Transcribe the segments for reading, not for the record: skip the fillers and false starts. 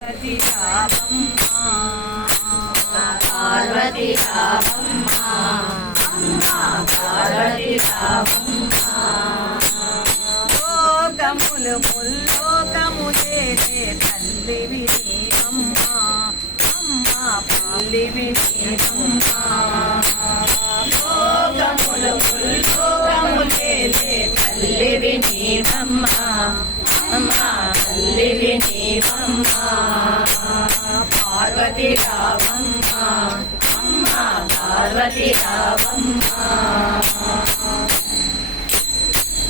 పార్వతి రావమ్మ పార్వతి రావమ్మ లోకములు ముల్లోకములే తల్లివి నీవమ్మ అమ్మ పల్లివి నీవమ్మ లోకములు ముల్లోకములే తల్లివి నీవమ్మ అమ్మ తల్లివి నీవమ్మ పార్వతి రావమ్మ అమ్మ పార్వతి రావమ్మ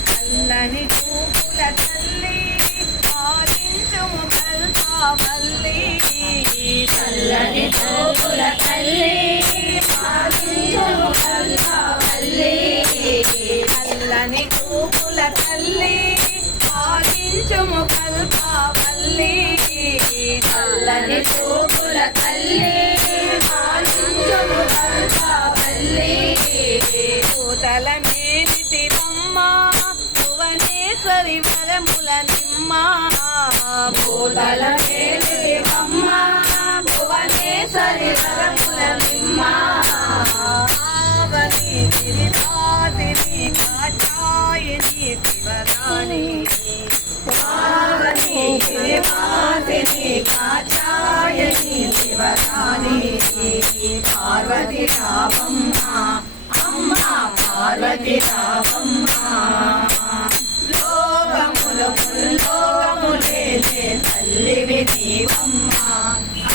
చల్లని చూపుల తల్లి పాలించుము కల్పవల్లి చల్లని చూపుల తల్లి పాలించుము కల్పవల్లి చల్లని చూపుల తల్లి పాలించుము కల్పవల్లి చల్లని చూపుల తల్లి పాలించుము కల్పవల్లి పూతల మేలితివమ్మ భువనేశ్వరి వరముల నిమ్మ పూతల మేలితివమ్మ భువనేశ్వరి వరముల నిమ్మ ఆవని గిరిపాతిని కాచాయిని శివరాణి ఆవని గిరిపాతిని కాచాయిని శివరాణి పార్వతి రావమ్మ అమ్మ పార్వతి రావమ్మ లోకములు ముల్లోకములే తల్లివి నీవమ్మ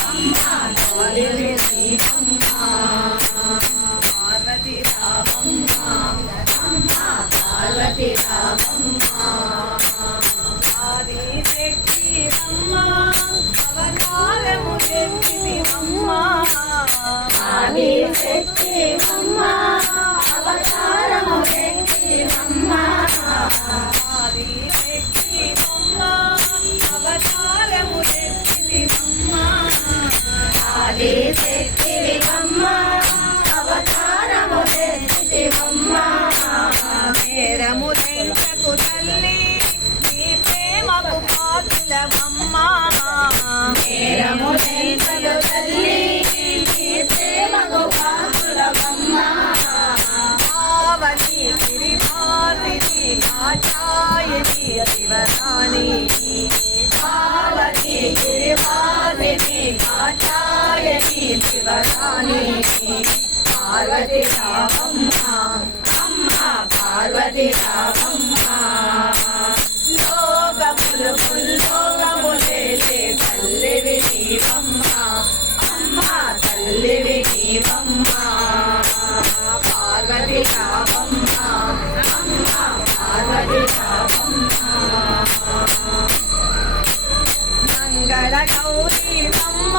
అమ్మ తల్లివి నీవమ్మ పార్వతి రావమ్మ అమ్మ పార్వతి రావమ్మ ఆది శక్తివమ్మ అవతారము ఎత్తివమ్మ ఆది శక్తివమ్మ అవతారము ఎత్తివమ్మ ఆది శక్తివమ్మ అవతారము ఎత్తివమ్మ ఆది శక్తివమ్మ అవతారము ఎత్తివమ్మ నేరము తెంచకు తల్లి నీ ప్రేమకు పాత్రులవమ్మ నేరము తెంచకు తల్లి నీ ప్రేమకు పాత్రులవమ్మ ఆవని గిరిపాతిని కాచాయిని శివరాణి ఆవని గిరిపాతిని కాచాయిని శివరాణి పార్వతి రావమ్మ అమ్మ పార్వతి రావమ్మ లోకములు ముల్లోకములే తల్లివి నీవమ్మ అమ్మ తల్లివి నీవమ్మ పార్వతి రావమ్మ అమ్మ పార్వతి రావమ్మ మంగళ గౌరీవమ్మ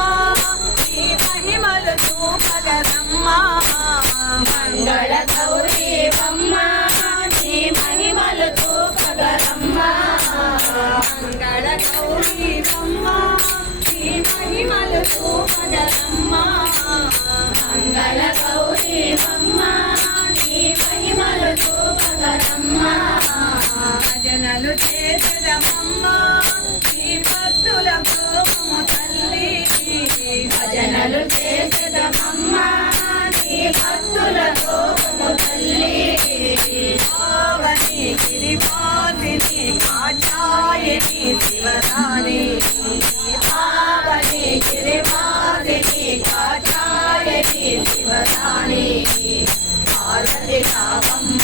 నీ మహిమలు చూపగలమ్మ మంగళ గౌరీవమ్మ నీ మహిమలు చూపగలమ్మ మంగళ గౌరీవమ్మ నీ మహిమలు చూపగలమ్మ మంగళ గౌరీవమ్మ నీ మహిమలు చూపగలమ్మ భజనలు చేసదమమ్మ నీ భక్తుల కోపము తల్లి భజనలు చేసదమమ్మ నీ భక్తుల కోపము తల్లి ఆవని గిరిపాతిని కాచాయిని శివరాణి ఆవని గిరిపాతిని కాచాయిని శివరాణి పార్వతి రావమ్మ